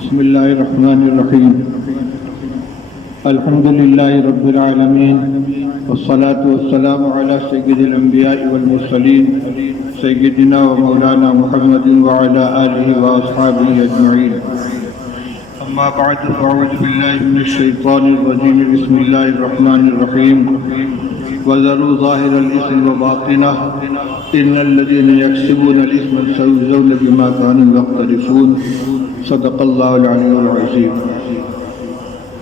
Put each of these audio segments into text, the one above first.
بسم الله الرحمن الرحيم. الحمد لله رب العالمين، والصلاة والسلام على سيد الأنبياء والمرسلين سيدنا ومولانا محمد وعلى آله وأصحابه أجمعين. أما بعد فأعوذ بالله من الشيطان الرجيم. بسم الله الرحمن الرحيم. وذروا ظاهر الإثم وباطنه إن الذين يكسبون الإثم سيجزون بما كانوا يقترفون. صدق اللہ العلی العظیم.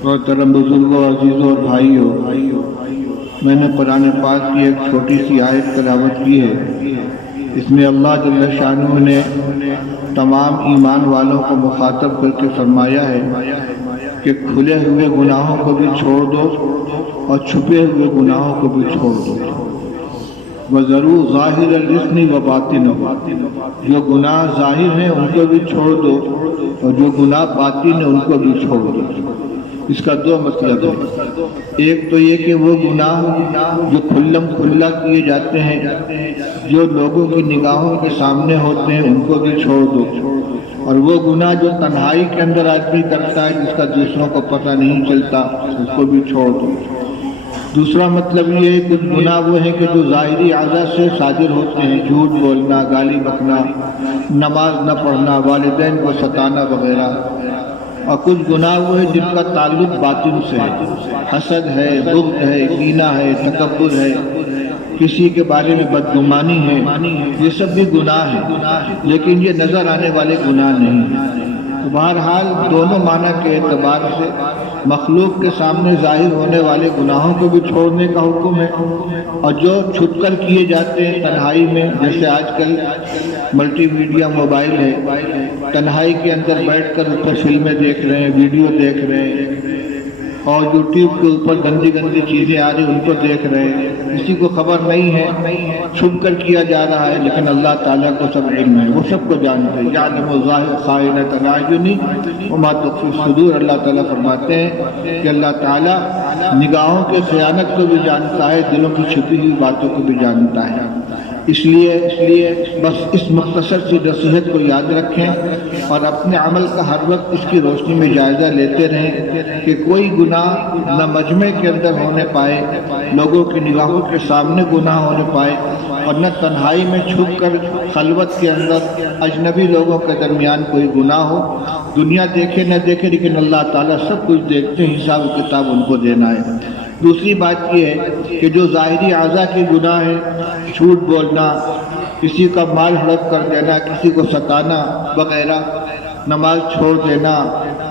محترم بزرگوں، عزیزوں اور بھائیوں، میں نے قرآن پاک کی ایک چھوٹی سی آیت تلاوت کی ہے. اس میں اللہ جل شانہ نے تمام ایمان والوں کو مخاطب کر کے فرمایا ہے کہ کھلے ہوئے گناہوں کو بھی چھوڑ دو اور چھپے ہوئے گناہوں کو بھی چھوڑ دو. وَذَرُوا ظَاهِرَ الْإِثْمِ وَبَاطِنَهُ، جو گناہ ظاہر ہیں ان کو بھی چھوڑ دو اور جو گناہ باطن ہیں ان کو بھی چھوڑ دو. اس کا دو مطلب ہے. ایک تو یہ کہ وہ گناہ جو کھلم کھلا کیے جاتے ہیں، جو لوگوں کی نگاہوں کے سامنے ہوتے ہیں، ان کو بھی چھوڑ دو. اور وہ گناہ جو تنہائی کے اندر آدمی کرتا ہے، جس کا دوسروں کو پتہ نہیں چلتا، اس کو بھی چھوڑ دو. دوسرا مطلب یہ ہے کچھ گناہ وہ ہیں کہ جو ظاہری اعضاء سے صادر ہوتے ہیں، جھوٹ بولنا، گالی بکنا، نماز نہ پڑھنا، والدین کو ستانا وغیرہ. اور کچھ گناہ وہ ہیں جن کا تعلق باطن سے ہے، حسد ہے، بغض ہے، کینہ ہے، تکبر ہے، کسی کے بارے میں بدگمانی ہے. یہ سب بھی گناہ ہیں، لیکن یہ نظر آنے والے گناہ نہیں ہیں. تو بہرحال دونوں معنی کے اعتبار سے مخلوق کے سامنے ظاہر ہونے والے گناہوں کو بھی چھوڑنے کا حکم ہے، اور جو چھپ کر کیے جاتے ہیں تنہائی میں، جیسے آج کل ملٹی میڈیا موبائل ہے، تنہائی کے اندر بیٹھ کر اوپر فلمیں دیکھ رہے ہیں، ویڈیو دیکھ رہے ہیں، اور یوٹیوب کے اوپر گندی گندی چیزیں آ رہی ان کو دیکھ رہے ہیں. کسی کو خبر نہیں ہے، چھپ کر کیا جا رہا ہے، لیکن اللہ تعالیٰ کو سب علم ہے، وہ سب کو جانتے ہیں. یعلم ظاہر خائنۃ الاعین وما تخفی الصدور. اللہ تعالیٰ فرماتے ہیں کہ اللہ تعالیٰ نگاہوں کے خیانت کو بھی جانتا ہے، دلوں کی چھپی ہوئی باتوں کو بھی جانتا ہے. اس لیے بس اس مختصر سی نصیحت کو یاد رکھیں اور اپنے عمل کا ہر وقت اس کی روشنی میں جائزہ لیتے رہیں کہ کوئی گناہ نہ مجمع کے اندر ہونے پائے، لوگوں کی نگاہوں کے سامنے گناہ ہونے پائے، اور نہ تنہائی میں چھپ کر خلوت کے اندر اجنبی لوگوں کے درمیان کوئی گناہ ہو. دنیا دیکھے نہ دیکھے لیکن اللہ تعالیٰ سب کچھ دیکھتے ہیں، حساب و کتاب ان کو دینا ہے. دوسری بات یہ ہے کہ جو ظاہری اعضاء کے گناہ ہیں، جھوٹ بولنا، کسی کا مال ہڑپ کر دینا، کسی کو ستانا وغیرہ، نماز چھوڑ دینا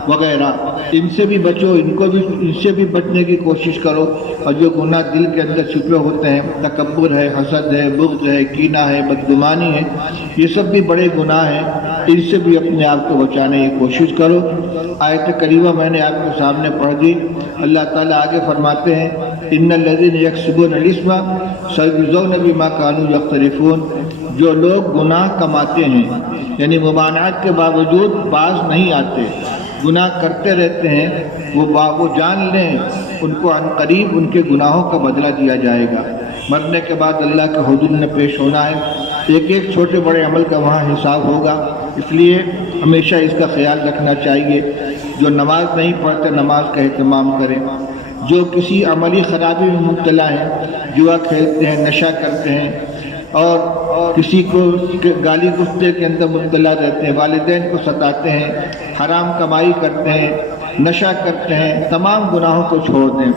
وغیرہ، ان سے بھی بچو، ان سے بھی بچنے کی کوشش کرو. اور جو گناہ دل کے اندر چھپے ہوتے ہیں، تکبر ہے، حسد ہے، بغض ہے، کینہ ہے، بدگمانی ہے، یہ سب بھی بڑے گناہ ہیں. ان سے بھی اپنے آپ کو بچانے کی کوشش کرو. آیت کریمہ میں نے آپ کے سامنے پڑھ دی. اللہ تعالیٰ آگے فرماتے ہیں ان الذین یکسبون الاثم سیجزون بما کانوا یقترفون. جو لوگ گناہ کماتے ہیں، یعنی ممانعت کے باوجود باز نہیں آتے، گناہ کرتے رہتے ہیں، وہ جان لیں ان کو عنقریب ان کے گناہوں کا بدلہ دیا جائے گا. مرنے کے بعد اللہ کے حضور میں پیش ہونا ہے، ایک ایک چھوٹے بڑے عمل کا وہاں حساب ہوگا. اس لیے ہمیشہ اس کا خیال رکھنا چاہیے. جو نماز نہیں پڑھتے نماز کا اہتمام کریں. جو کسی عملی خرابی میں مبتلا ہیں، جوا کھیلتے ہیں، نشہ کرتے ہیں، اور کسی کو گالی گفتگو کے اندر مبتلا رہتے ہیں، والدین کو ستاتے ہیں، حرام کمائی کرتے ہیں، نشہ کرتے ہیں، تمام گناہوں کو چھوڑ دیں.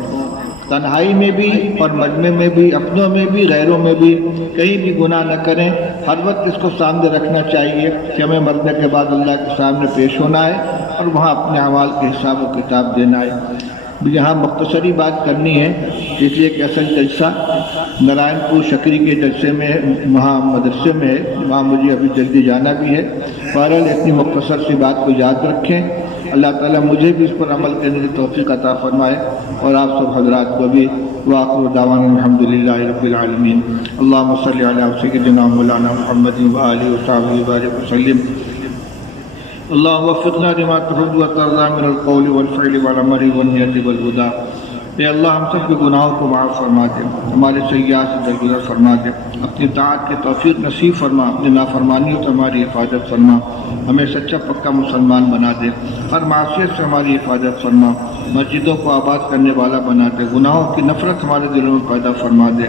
تنہائی میں بھی اور مجمع میں بھی، اپنوں میں بھی، غیروں میں بھی، کہیں بھی گناہ نہ کریں. ہر وقت اس کو سامنے رکھنا چاہیے کہ ہمیں مرنے کے بعد اللہ کے سامنے پیش ہونا ہے اور وہاں اپنے اعمال کے حساب و کتاب دینا ہے. یہاں مختصری بات کرنی ہے، اس لیے کہ اصل جلسہ نارائن پور شکری کے جلسے میں وہاں مدرسے میں ہے، وہاں مجھے ابھی جلدی جانا بھی ہے. بہرحال اتنی مختصر سی بات کو یاد رکھیں. اللہ تعالیٰ مجھے بھی اس پر عمل کرنے کی توفیق عطا فرمائے اور آپ سب حضرات کو بھی. وآخر دعوانا الحمد للہ رب العالمین. اللہم صلی علی سیدنا مولانا محمد وآلہ وصحبہ وبارک وسلم. اللہم وفقنا لما تحب وترضى من القول والفعل والعمل والنیت والهدى. اے اللہ ہم سب کے گناہوں کو معاف فرما دے، ہمارے سیئات سے درگزر فرما دے، اپنی طاعت کی توفیق نصیب فرما، اپنی نافرمانیوں سے ہماری حفاظت فرما، ہمیں سچا پکا مسلمان بنا دے، ہر معصیت سے ہماری حفاظت فرما، مسجدوں کو آباد کرنے والا بنا دے، گناہوں کی نفرت ہمارے دلوں میں پیدا فرما دے،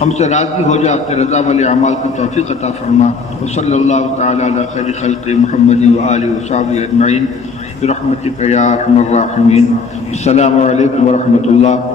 ہم سے راضی ہو جا، اپنے رضا والے اعمال کی توفیق عطا فرما۔ وصلی اللہ تعالی علی خیر خلق محمد وآلہ وصحبہ اجمعین برحمتک یا ارحم الراحمین۔ السلام علیکم ورحمۃ اللہ۔